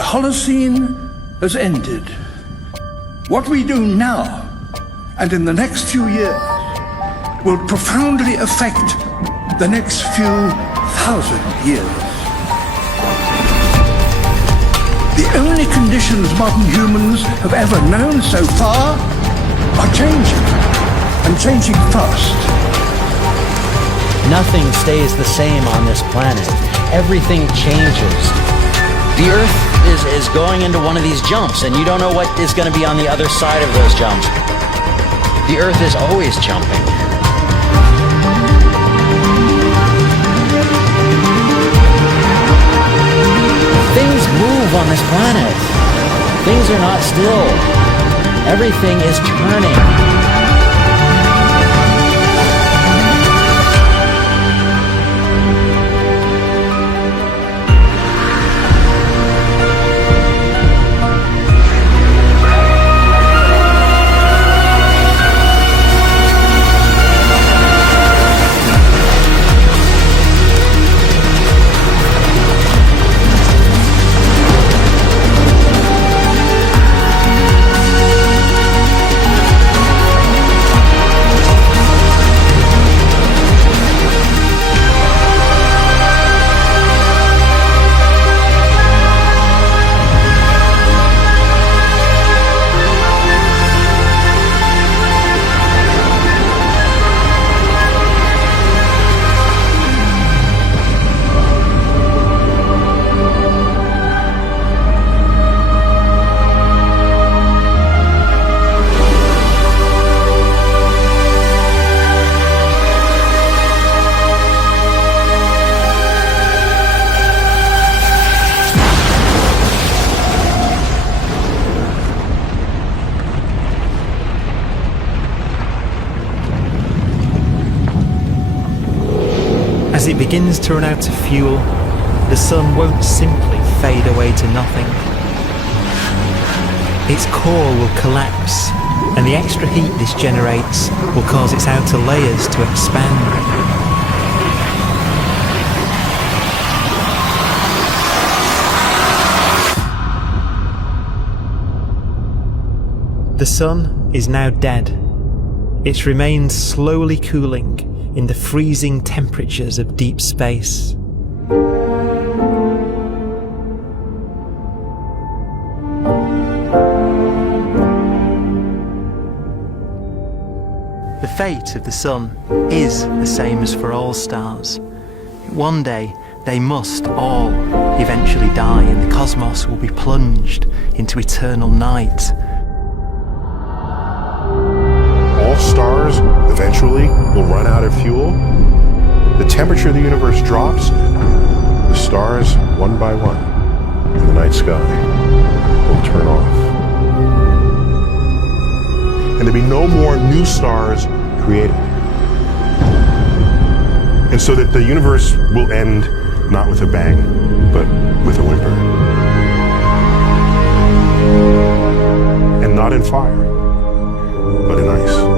The Holocene has ended. What we do now and in the next few years will profoundly affect the next few thousand years. The only conditions modern humans have ever known so far are changing, and changing fast. Nothing stays the same on this planet. Everything changes. The Earth is going into one of these jumps, and you don't know what is going to be on the other side of those jumps. The Earth is always jumping. Things move on this planet. Things are not still. Everything is turning. As it begins to run out of fuel, the sun won't simply fade away to nothing. Its core will collapse, and the extra heat this generates will cause its outer layers to expand. The sun is now dead. Its remains slowly cooling in the freezing temperatures of deep space. The fate of the sun is the same as for all stars. One day they must all eventually die, and the cosmos will be plunged into eternal night. All stars eventually will run out of fuel. The temperature of the universe drops. The stars, one by one, in the night sky will turn off. And there'll be no more new stars created. And so that the universe will end not with a bang, but with a whimper. And not in fire, but in ice.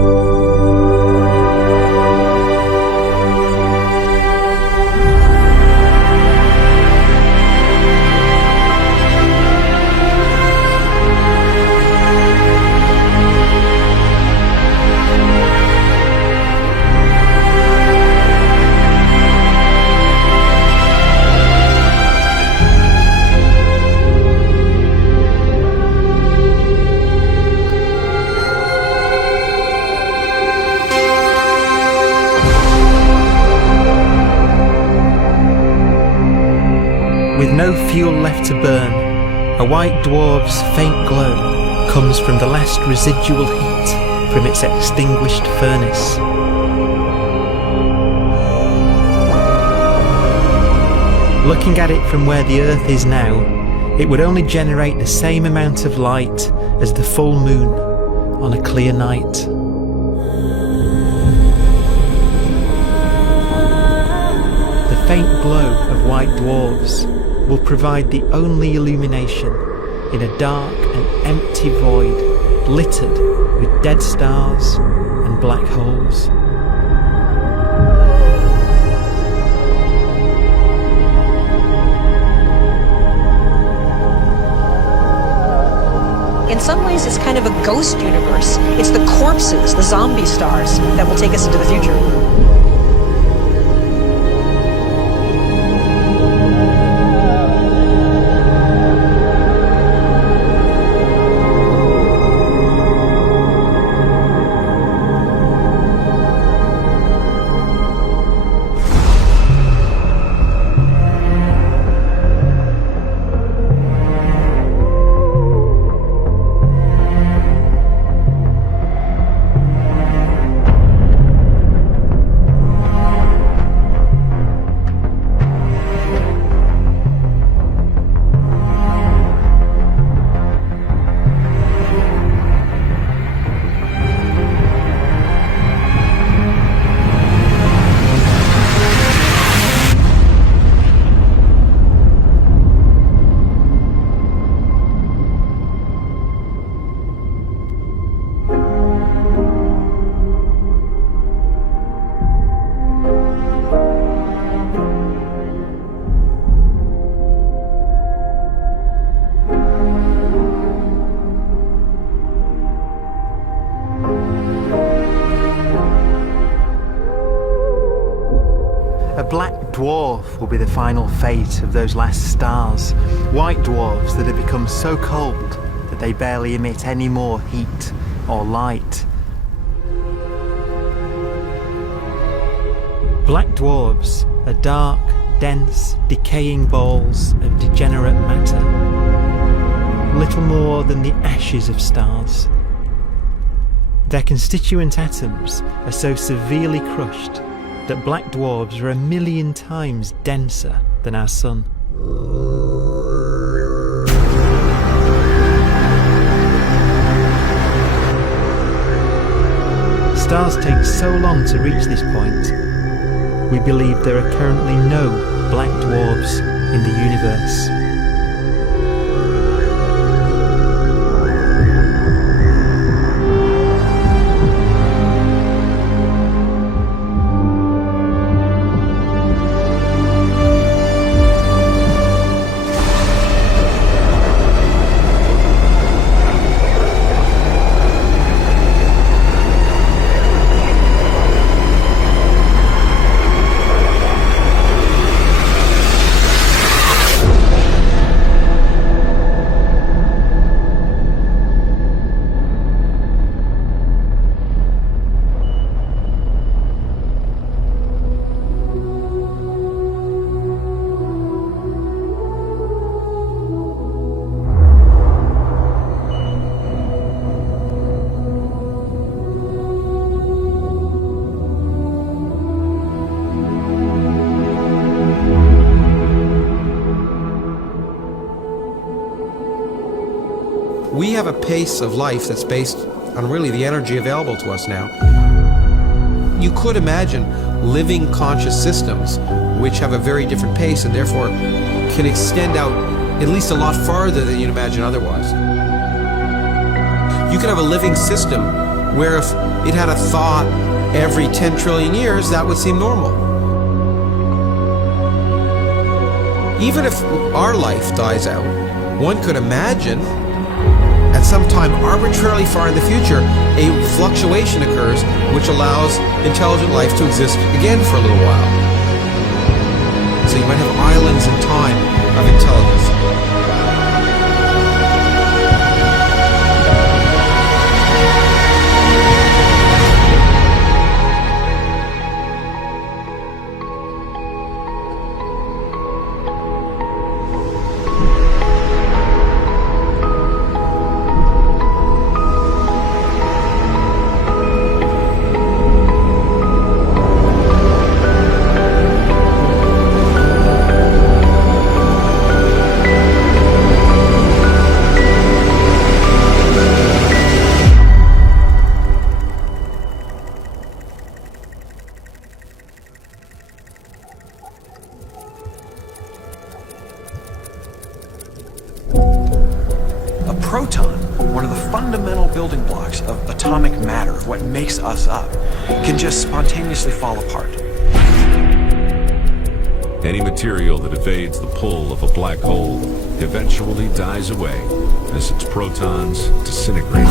With no fuel left to burn, a white dwarf's faint glow comes from the last residual heat from its extinguished furnace. Looking at it from where the Earth is now, it would only generate the same amount of light as the full moon on a clear night. The faint glow of white dwarfs will provide the only illumination in a dark and empty void littered with dead stars and black holes. some ways, it's kind of a ghost universe. It's the corpses, the zombie stars, that will take us into the future. A black dwarf will be the final fate of those last stars. White dwarfs that have become so cold that they barely emit any more heat or light. Black dwarfs are dark, dense, decaying balls of degenerate matter. Little more than the ashes of stars. Their constituent atoms are so severely crushed that black dwarfs are 1,000,000 times denser than our sun. Stars take so long to reach this point, we believe there are currently no black dwarfs in the universe. We have a pace of life that's based on really the energy available to us now. You could imagine living conscious systems which have a very different pace and therefore can extend out at least a lot farther than you'd imagine otherwise. You could have a living system where if it had a thought every 10 trillion years, that would seem normal. Even if our life dies out, one could imagine at some time arbitrarily far in the future, a fluctuation occurs which allows intelligent life to exist again for a little while. So you might have islands in time of intelligence. proton, one of the fundamental building blocks of atomic matter, what makes us up, can just spontaneously fall apart. Any material that evades the pull of a black hole eventually dies away as its protons disintegrate.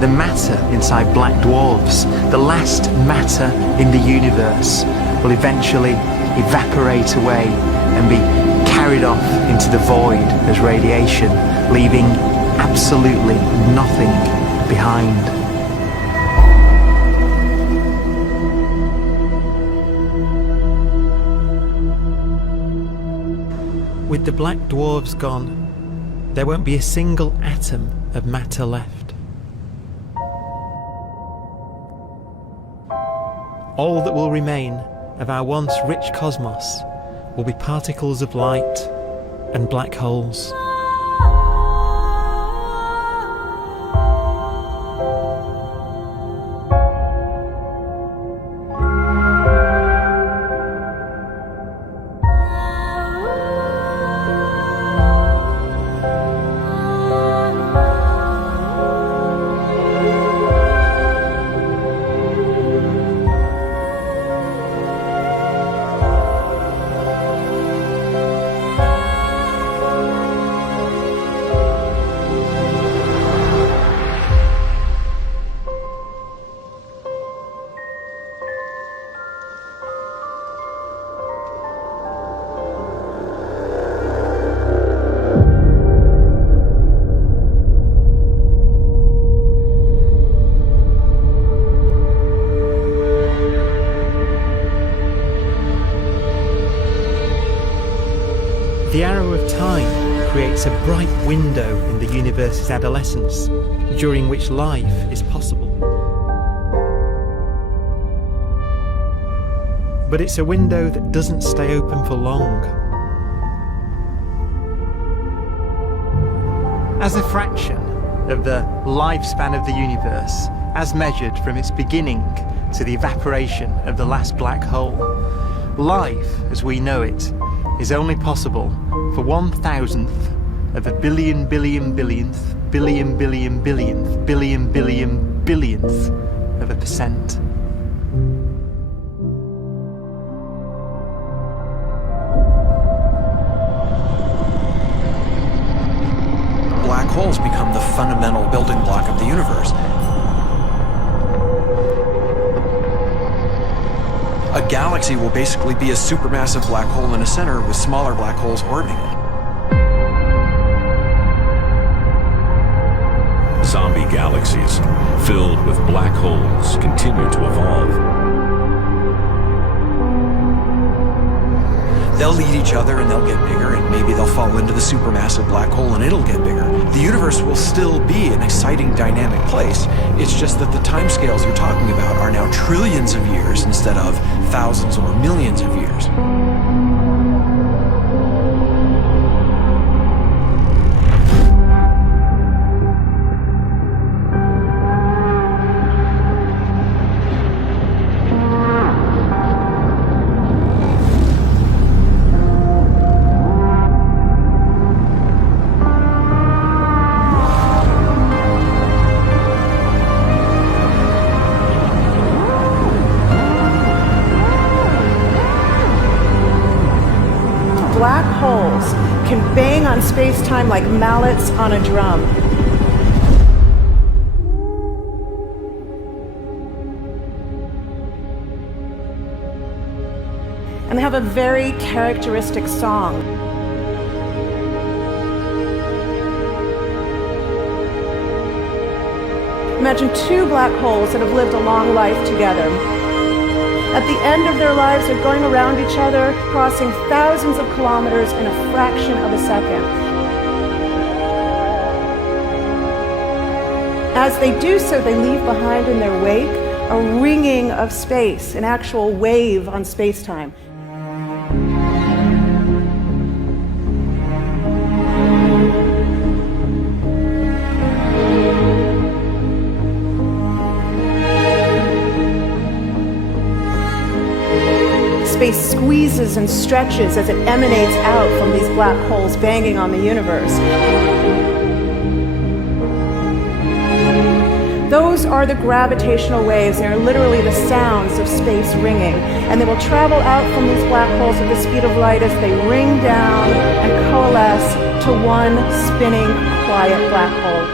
The matter inside black dwarfs, the last matter in the universe, will eventually evaporate away and be carried off into the void as radiation, leaving absolutely nothing behind. With the black dwarfs gone, there won't be a single atom of matter left. All that will remain of our once rich cosmos will be particles of light and black holes. The arrow of time creates a bright window in the universe's adolescence, during which life is possible. But it's a window that doesn't stay open for long. As a fraction of the lifespan of the universe, as measured from its beginning to the evaporation of the last black hole, life, as we know it, is only possible for 1,000th of a billion billionth billionth of a percent. Black holes become the fundamental building block of the universe. A galaxy will basically be a supermassive black hole in a center with smaller black holes orbiting it. Zombie galaxies filled with black holes continue to evolve. They'll eat each other and they'll get bigger, and maybe they'll fall into the supermassive black hole and it'll get bigger. The universe will still be an exciting, dynamic place. It's just that the timescales you're talking about are now trillions of years instead of thousands or millions of years. Black holes can bang on space-time like mallets on a drum. And they have a very characteristic song. Imagine two black holes that have lived a long life together. At the end of their lives, they're going around each other, crossing thousands of kilometers in a fraction of a second. As they do so, they leave behind in their wake a ringing of space, an actual wave on space-time. squeezes and stretches as it emanates out from these black holes banging on the universe. Those are the gravitational waves. They are literally the sounds of space ringing. And they will travel out from these black holes at the speed of light as they ring down and coalesce to one spinning, quiet black hole.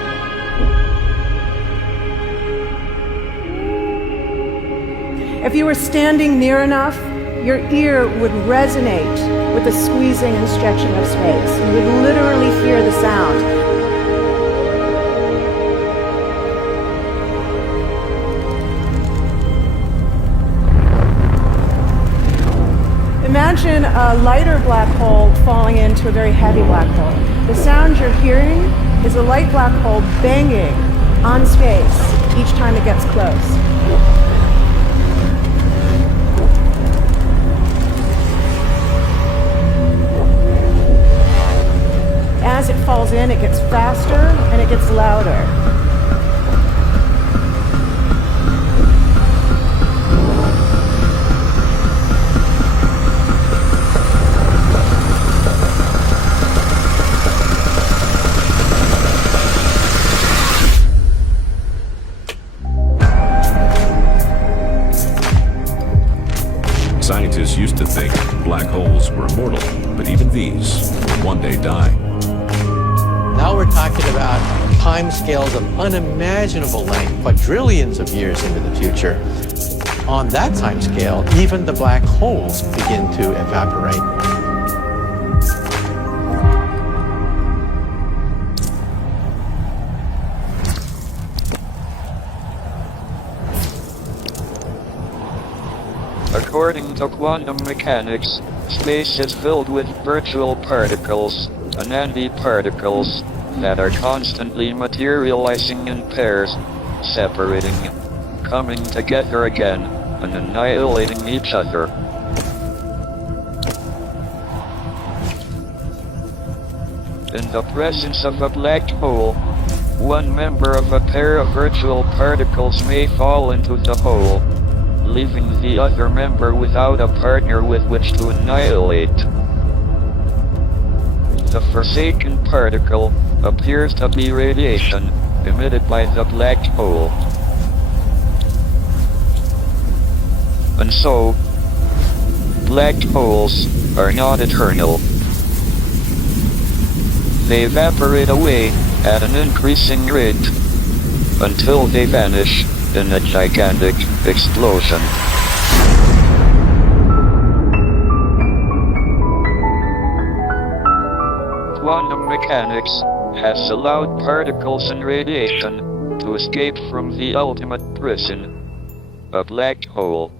If you were standing near enough, your ear would resonate with the squeezing and stretching of space. You would literally hear the sound. Imagine a lighter black hole falling into a very heavy black hole. The sound you're hearing is a light black hole banging on space each time it gets close. As it falls in, it gets faster and it gets louder. Scientists used to think black holes were immortal, but even these will one day die. Now we're talking about timescales of unimaginable length, quadrillions of years into the future. On that timescale, even the black holes begin to evaporate. According to quantum mechanics, space is filled with virtual particles, antiparticles, that are constantly materializing in pairs, separating, coming together again, and annihilating each other. In the presence of a black hole, one member of a pair of virtual particles may fall into the hole, leaving the other member without a partner with which to annihilate. The forsaken particle appears to be radiation emitted by the black hole. And so, black holes are not eternal. They evaporate away at an increasing rate until they vanish in a gigantic explosion. Quantum mechanics has allowed particles and radiation to escape from the ultimate prison, a black hole.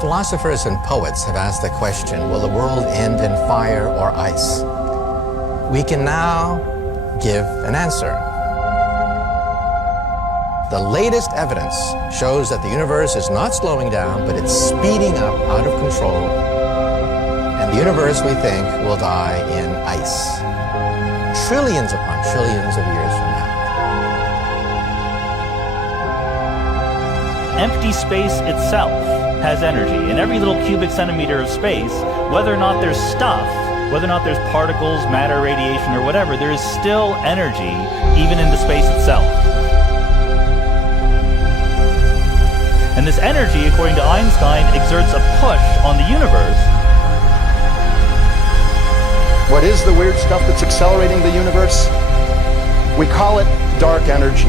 Philosophers and poets have asked the question, will the world end in fire or ice? We can now give an answer. The latest evidence shows that the universe is not slowing down, but it's speeding up out of control. And the universe, we think, will die in ice. Trillions upon trillions of years from now. Empty space itself has energy. In every little cubic centimeter of space, whether or not there's stuff whether or not there's particles, matter, radiation, or whatever, there is still energy even in the space itself. And this energy, according to Einstein, exerts a push on the universe. What is the weird stuff that's accelerating the universe? We call it dark energy.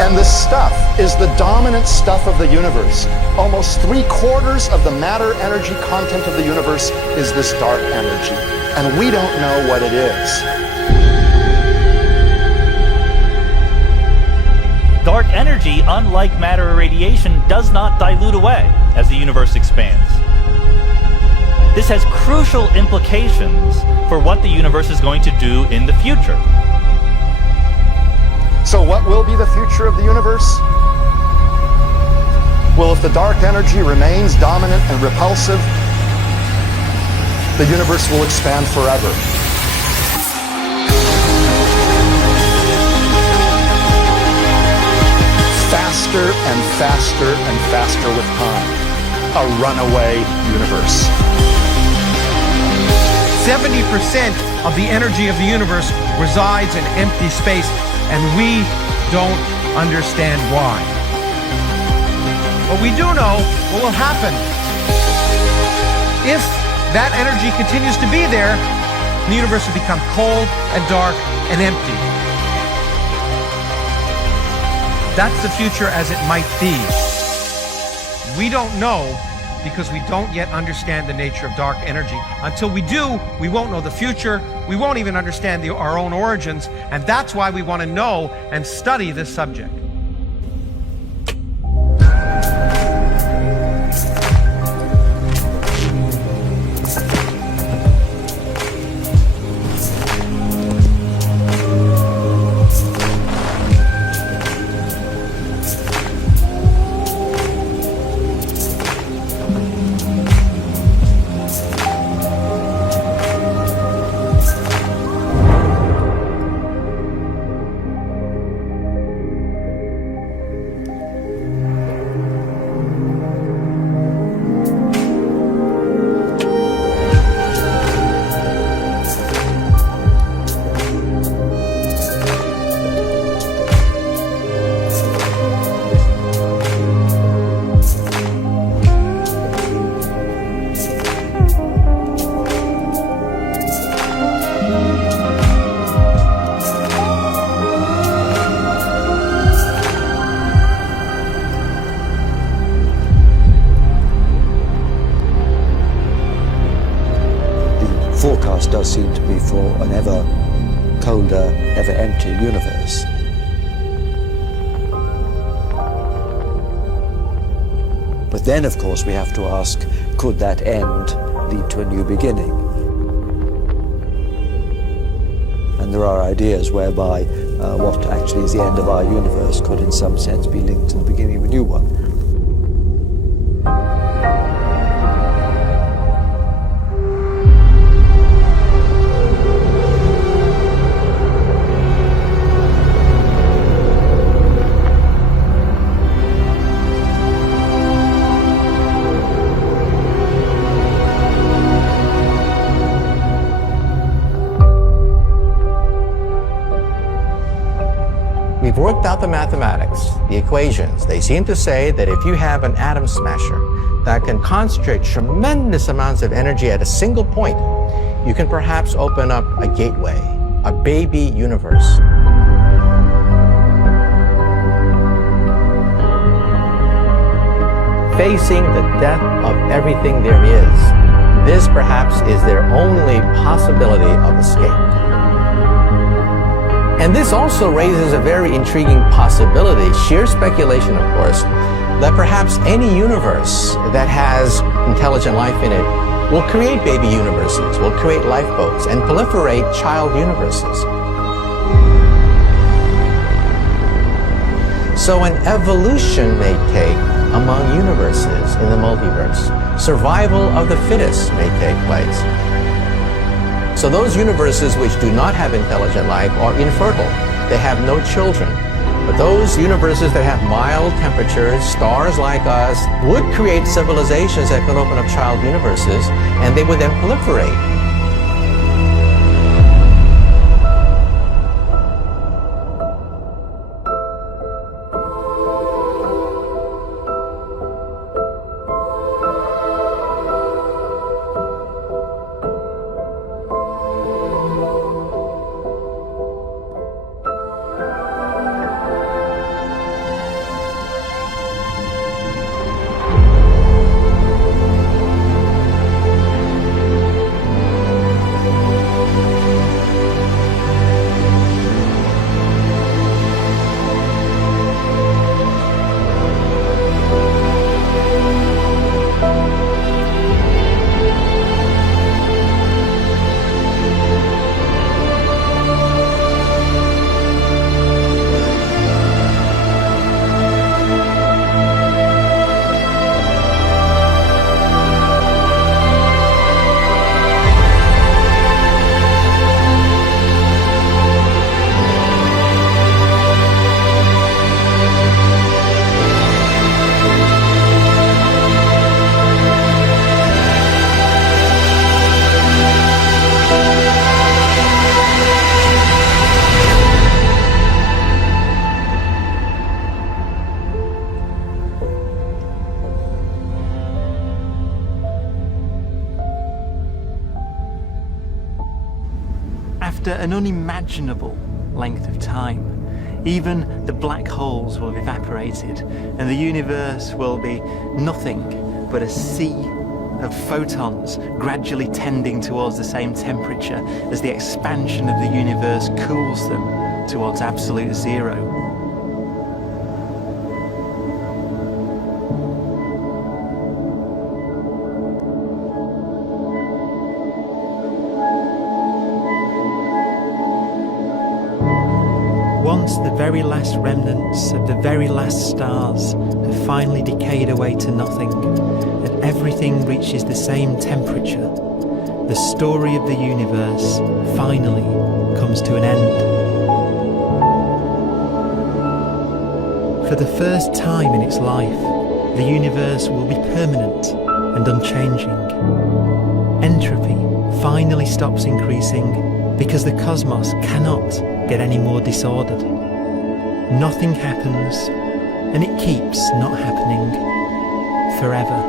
And this stuff is the dominant stuff of the universe. Almost 3/4 of the matter energy content of the universe is this dark energy. And we don't know what it is. Dark energy, unlike matter or radiation, does not dilute away as the universe expands. This has crucial implications for what the universe is going to do in the future. So what will be the future of the universe? Well, if the dark energy remains dominant and repulsive, the universe will expand forever. Faster and faster and faster with time. A runaway universe. 70% of the energy of the universe resides in empty space, and we don't understand why. But we do know what will happen. If that energy continues to be there, the universe will become cold and dark and empty. That's the future as it might be. We don't know because we don't yet understand the nature of dark energy. Until we do, we won't know the future. We won't even understand our own origins, and that's why we want to know and study this subject. Does seem to be for an ever colder, ever emptier universe. But then, of course, we have to ask, could that end lead to a new beginning? And there are ideas whereby what actually is the end of our universe could in some sense be linked to the beginning of a new one. We've worked out the mathematics, the equations. They seem to say that if you have an atom smasher that can concentrate tremendous amounts of energy at a single point, you can perhaps open up a gateway, a baby universe. Facing the death of everything there is, this perhaps is their only possibility of escape. And this also raises a very intriguing possibility, sheer speculation of course, that perhaps any universe that has intelligent life in it will create baby universes, will create lifeboats, and proliferate child universes. So an evolution may take among universes in the multiverse. Survival of the fittest may take place. So those universes which do not have intelligent life are infertile. They have no children. But But those universes that have mild temperatures, stars like us, would create civilizations that could open up child universes, and they would then proliferate. After an unimaginable length of time, even the black holes will have evaporated and the universe will be nothing but a sea of photons gradually tending towards the same temperature as the expansion of the universe cools them towards absolute zero. Once the very last remnants of the very last stars have finally decayed away to nothing, and everything reaches the same temperature, the story of the universe finally comes to an end. For the first time in its life, the universe will be permanent and unchanging. Entropy finally stops increasing because the cosmos cannot get any more disordered. Nothing happens, and it keeps not happening forever.